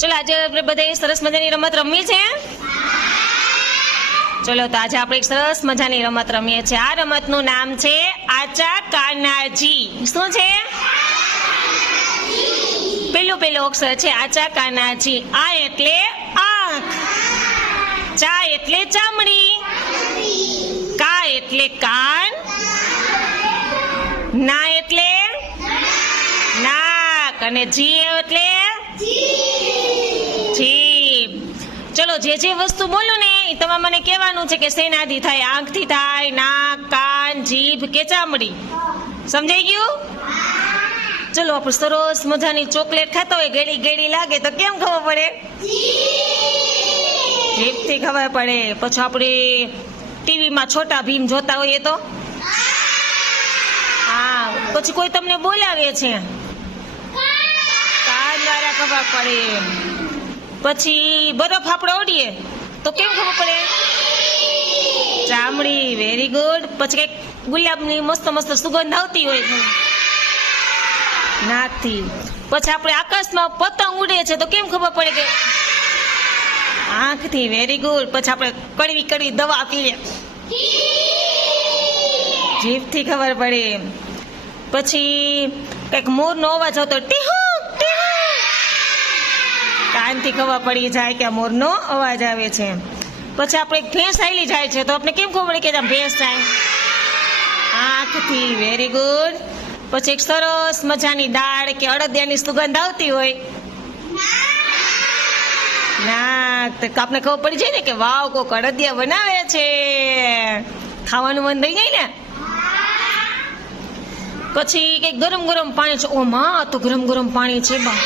ચલો આજે આપણે બધા સરસ મજાની રમત રમવી છે. ચલો તો આજે આપણે એક સરસ મજાની રમત રમીએ છીએ. આ રમતનું નામ છે આચા કાનાજી. શું છે? પેલું અક્ષર છે આચા કાનાજી. આ એટલે આંખ, ચા એટલે ચામડી, કા એટલે કાન, ના એટલે નાક અને જી એટલે જીભ. ચલો જે વસ્તુ બોલું ને એ તમારે મને કહેવાનું છે કે શેનાથી થાય. આંખથી થાય, નાક, કાન, જીભ કે ચામડી. સમજાઈ ગયું? ચલો આપણે સરસ મજાની ચોકલેટ ખાતા હોય, ગેડી ગેડી લાગે તો કેમ ખબર પડે? જીભથી ખબર પડે. પછી આપણે ટીવીમાં છોટા ભીમ જોતા હોઈએ તો હા, પછી કોઈ તમને બોલાવે છે કાન દ્વારા ખબર પડે. પછી બરફ આપણે ઓડીએ તો કેમ ખબર પડે? ચામડી. Very good. પછી કઈક ગુલાબની મસ્ત મસ્ત સુગંધ આવતી હોય નાકથી. પછી આપણે આકાશમાં પતંગ ઉડે છે તો કેમ ખબર પડે કે? આંખથી. Very good. પછી આપણે કડવી કડવી દવા પીએ જીભથી ખબર પડે. પછી કઈક મોરનો અવાજ આવતો ટીહુ ટીહુ, કાનથી ખબર પડી જાય કે આ મોરનો અવાજ આવે છે. પછી આપણે એક ભેંસ હાલી જાય છે તો આપણે કેમ ખબર પડે કે ભેંસ જાય? આંખથી. Very good. પછી એક સરસ મજાની દાળ કે અડદિયાની સુગંધ આવતી હોય નાક, તો આપણે ખબર પડી જાય ને કે વાવ કોક અડદિયા બનાવે છે, ખાવાનું મન થઈ જાય ને. પછી કઈક ગરમ ગરમ પાણી છે, ઓ માં તો ગરમ ગરમ પાણી છે બા,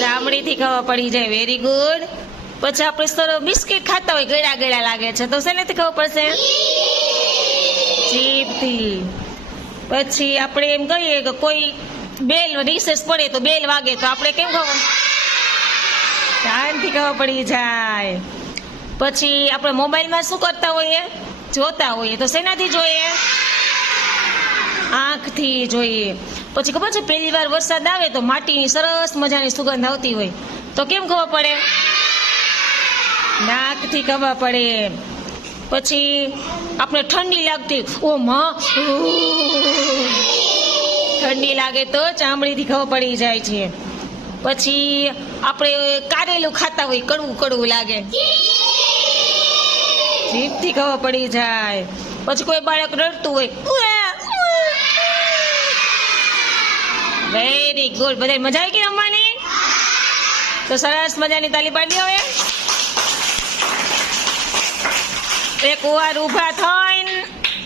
ચામડીથી ખબર પડી જાય. Very good. પછી આપણે સરસ બિસ્કિટ ખાતા હોય, ગળા ગળા લાગે છે તો શેનાથી ખબર પડશે? જીભથી. પછી આપણે એમ કહીએ કે કોઈ બેલ રિસેસ પડે તો બેલ વાગે તો આપણે કેમ ખબર? કાનથી ખબર પડી જાય. પછી આપણે મોબાઈલમાં શું કરતા હોઈએ? જોતા હોઈએ તો શેનાથી જોઈએ? આંખથી જોઈએ. પછી ખબર છે પહેલી વાર વરસાદ આવે તો માટીની સરસ મજાની સુગંધ આવતી હોય તો કેમ ખબર પડે? નાકથી ખબર પડે. પછી આપણે ઠંડી લાગતી, ઓ માં ઠંડી લાગે તો ચામડીથી ખબર પડી જાય છે. પછી આપણે કારેલું ખાતા હોય, કડવું કડવું લાગે, જીભથી ખબર પડી જાય. પછી કોઈ બાળક રડતું હોય, વેરી ગુડ. બધા મજા આવી ગઈ રમવાની? તો સરસ મજાની તાલી પાડી હવે. એક વાર ઊભા થઈને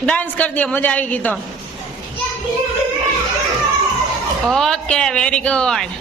ડાન્સ કરી દો. મજા આવી ગઈ તો ઓકે, વેરી ગુડ.